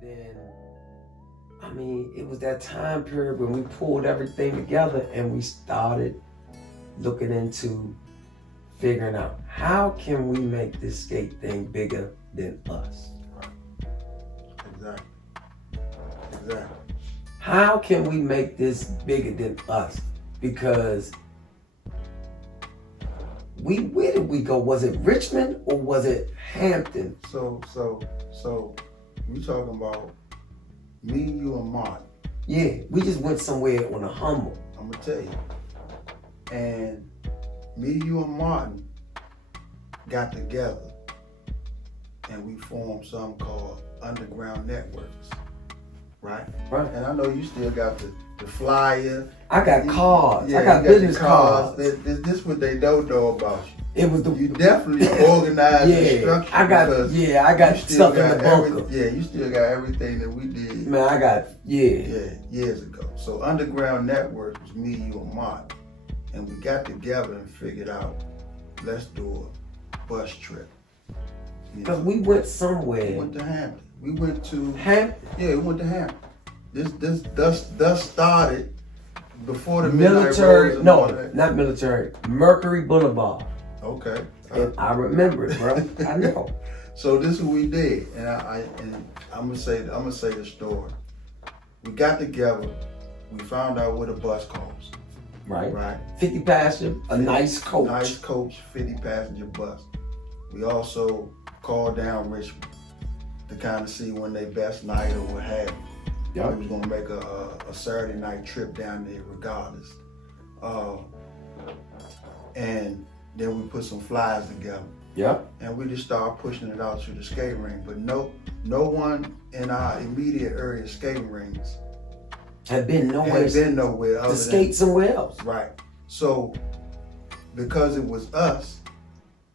then, I mean, it was that time period when we pulled everything together and we started looking into figuring out how can we make this skate thing bigger than us? Exactly. How can we make this bigger than us? Because where did we go? Was it Richmond or was it Hampton? So we talking about me, you, and Martin. Yeah, we just went somewhere on a humble. I'm gonna tell you. And me, you, and Martin got together and we formed something called Underground Networks. Right? Right. And I know you still got the flyer. I got cards. Yeah, I got business cards. This what they don't know about you. It was you definitely organized and structured. I got stuff in the bunker. You still got everything that we did. Man, I got years ago. So Underground Network was me, you, and Martin, and we got together and figured out, let's do a bus trip. Because we went somewhere. We went to Hampton. We went to Hampton. Yeah, we went to Hampton. This started before the military. No, not military. Mercury Boulevard. Okay. And I remember it, bro. I know. So this is what we did, and I'm gonna say the story. We got together. We found out what a bus costs. Right. 50 passenger, a nice coach. Nice coach, 50 passenger bus. We also called down Richmond to kind of see when they best night or what have you. Yep. We was gonna make a Saturday night trip down there regardless. And then we put some flyers together. Yep. And we just started pushing it out to the skating ring. But no one in our immediate area skating rings had been nowhere other to skate somewhere else. Right. So because it was us,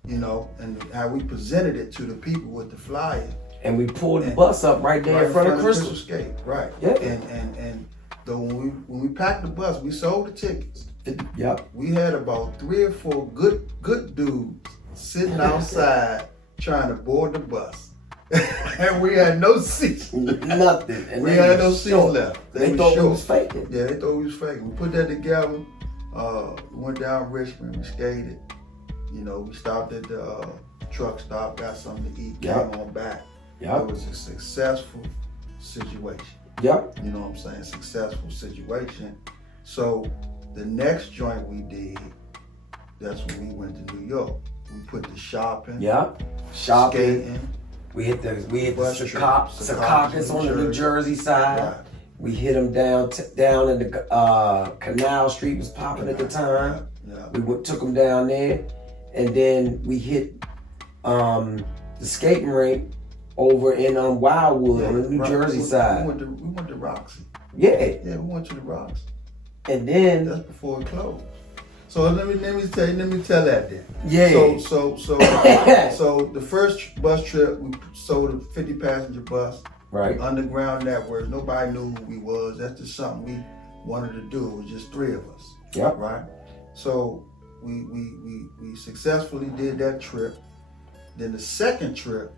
and how we presented it to the people with the flyer. And we pulled the bus up right there in front of Crystal Skate. Right. Yeah. And though when we packed the bus, we sold the tickets. Yep. We had about 3 or 4 good dudes sitting outside trying to board the bus. And we had no seats. Nothing. And we had no seats left. They thought we was faking. Yeah, they thought we was faking. We put that together. We went down Richmond. We skated. We stopped at the truck stop, got something to eat, came on back. Yep. It was a successful situation. Yep. You know what I'm saying? Successful situation. So the next joint we did, that's when we went to New York. We put the shopping. Yep. Skating. We hit the Secaucus on the New Jersey side. Right. We hit them down in the Canal Street was popping at the time. Yeah. We took them down there, and then we hit the skating rink over in Wildwood on the New Jersey side. We went to Roxy. Yeah. Yeah, we went to the Roxy. And then that's before it closed. So let me tell that then. Yeah. So the first bus trip we sold a 50 passenger bus. Right. Underground Network. Nobody knew who we was. That's just something we wanted to do. It was just 3 of us. Yep. Right. So we successfully did that trip. Then the second trip,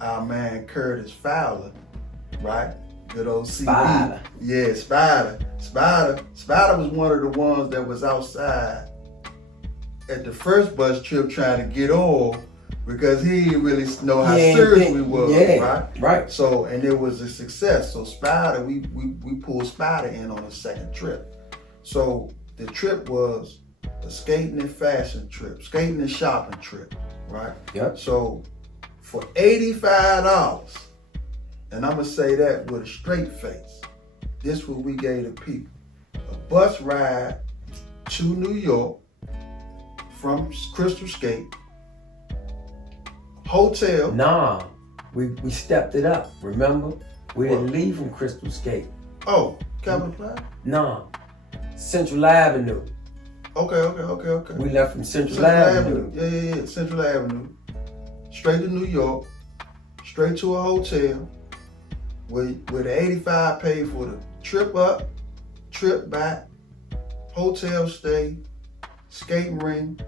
our man Curtis Fowler, right? Good old CD. Spider. Yeah, Spider. Spider was one of the ones that was outside at the first bus trip trying to get on because he didn't really know how serious we was, right? So, and it was a success. So Spider, we pulled Spider in on the second trip. So the trip was a skating and fashion trip, skating and shopping trip, right? Yep. So for $85, and I'm gonna say that with a straight face, this what we gave the people. A bus ride to New York from Crystal Skate, hotel. Nah, we stepped it up, remember? We didn't leave from Crystal Skate. Oh, Capitol Plaza? Nah, Central Avenue. Okay. We left from Central Avenue. Yeah, Central Avenue. Straight to New York, straight to a hotel, where the 85 paid for the trip up, trip back, hotel stay, skating ring,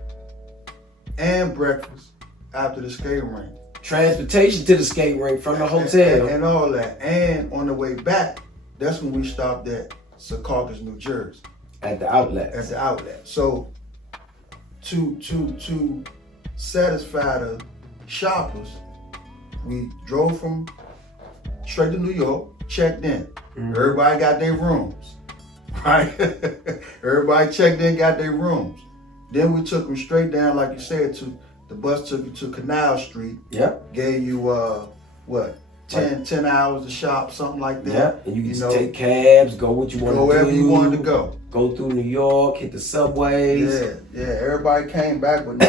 and breakfast after the skating ring. transportation to the skate rink from the hotel. And all that. And on the way back, that's when we stopped at Secaucus, New Jersey. At the outlet. At the outlet. So to satisfy the shoppers, we drove from straight to New York, checked in. Mm-hmm. Everybody got their rooms, right? Everybody checked in, got their rooms. Then we took them straight down, like you said, the bus took you to Canal Street. Yep. Gave you, 10 hours to shop, something like that. Yeah, and you can take cabs, go what you want to do. Go wherever you wanted to go. Go through New York, hit the subways. Yeah. Everybody came back with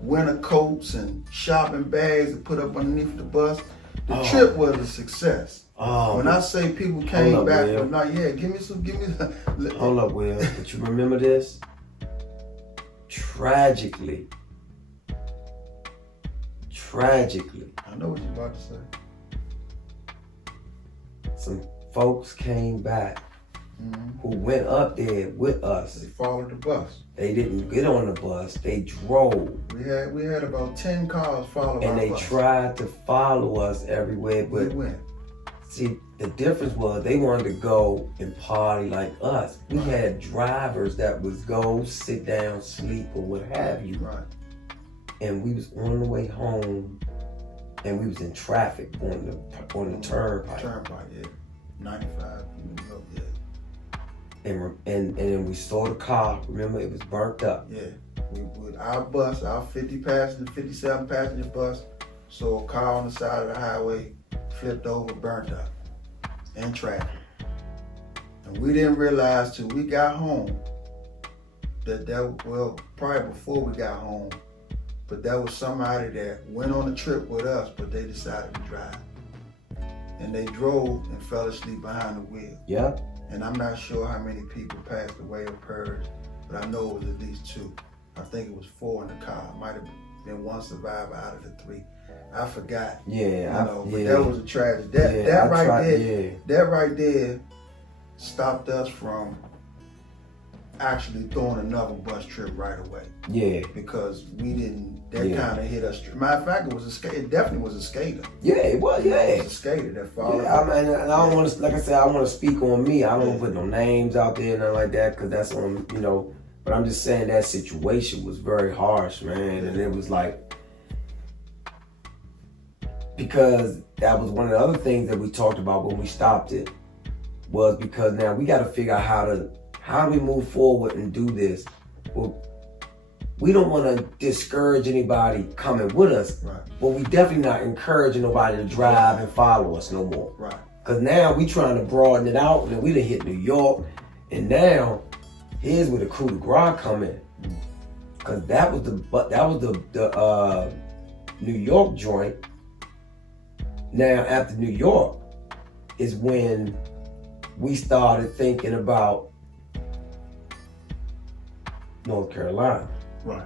winter coats and shopping bags to put up underneath the bus. The trip was a success. When I say people came back, give me the. Hold up, Will. But you remember this? Tragically. I know what you're about to say. Some folks came back who went up there with us. They followed the bus. They didn't get on the bus. They drove. We had about 10 cars following us. And they tried to follow us everywhere, but we went. See, the difference was they wanted to go and party like us. We had drivers that was go, sit down, sleep, or what have you. Right. And we was on the way home, and we was in traffic on the turnpike. Turnpike, yeah. 95, New York, yeah. And then we saw the car. Remember, it was burnt up. Yeah. With our bus, our 57 passenger bus, saw a car on the side of the highway, flipped over, burnt up, in traffic. And we didn't realize till we got home probably before we got home, but that was somebody that went on a trip with us, but they decided to drive. And they drove and fell asleep behind the wheel. Yeah. And I'm not sure how many people passed away or perished, but I know it was at least 2. I think it was 4 in the car. It might have been 1 survivor out of the 3. I forgot. Yeah, but that was a tragedy. That right there stopped us from actually throwing another bus trip right away. Yeah. Because we didn't. That kind of hit us. Matter of fact, it definitely was a skater. Yeah, it was. Yeah, it was a skater that followed. Yeah, and I don't want to. Like I said, I want to speak on me. I don't put no names out there, nothing like that, because that's on But I'm just saying that situation was very harsh, man, and it was like. Because that was one of the other things that we talked about when we stopped it, was because now we got to figure out how do we move forward and do this. Well, we don't want to discourage anybody coming with us, right. But we definitely not encouraging nobody to drive and follow us no more. Right. Because now we trying to broaden it out, and we done hit New York, and now here's where the coup de grace come in. Because that was the New York joint. Now, after New York is when we started thinking about North Carolina. Right.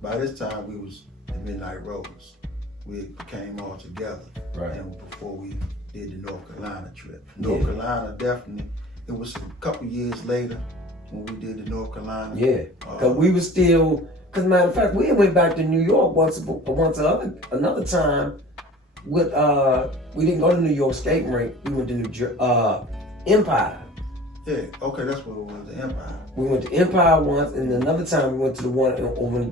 By this time, we was the Midnight Rovers. We came all together. Right. And before we did the North Carolina trip. North Carolina, definitely, it was a couple years later when we did the North Carolina. Yeah, because we were still, matter of fact, we went back to New York another time. We didn't go to New York skating rink. We went to Empire. Yeah, okay, that's what it was, the Empire. We went to Empire once, and another time we went to the one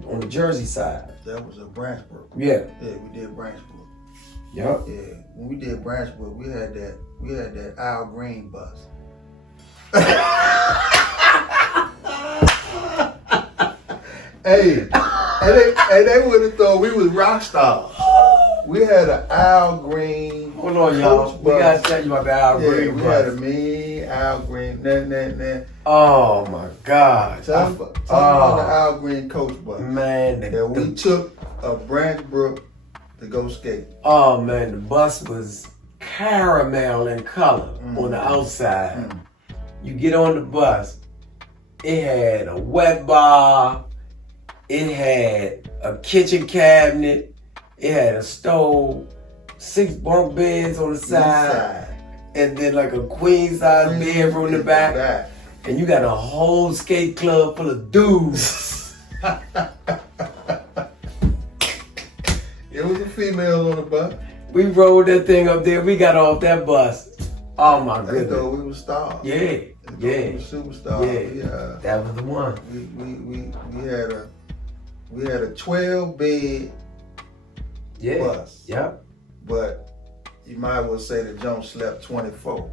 on the Jersey side. That was a Branchbrook. Yeah. Yeah, we did Branchbrook. Yep. Yeah, when we did Branchbrook, we had that Al Green bus. Hey, and they would have thought we was rock stars. We had an Al Green. Hold on, y'all. We gotta tell you about the Al Green bus. We had a mean Al Green. Oh my God. Tell me about the Al Green coach bus. Man, we took a Branchbrook to go skate. Oh man, the bus was caramel in color on the outside. You get on the bus, it had a wet bar, it had a kitchen cabinet, it had a stove, 6 bunk beds on the side, and then like a queen size bedroom in the back. And you got a whole skate club full of dudes. It was a females on the bus. We rode that thing up there. We got off that bus. Oh my They goodness. thought we were stars. Yeah, They thought we yeah, were superstars. yeah. That was the one. We had a 12-bed Yeah. bus. Yep. But you might as well say the Jones slept 24.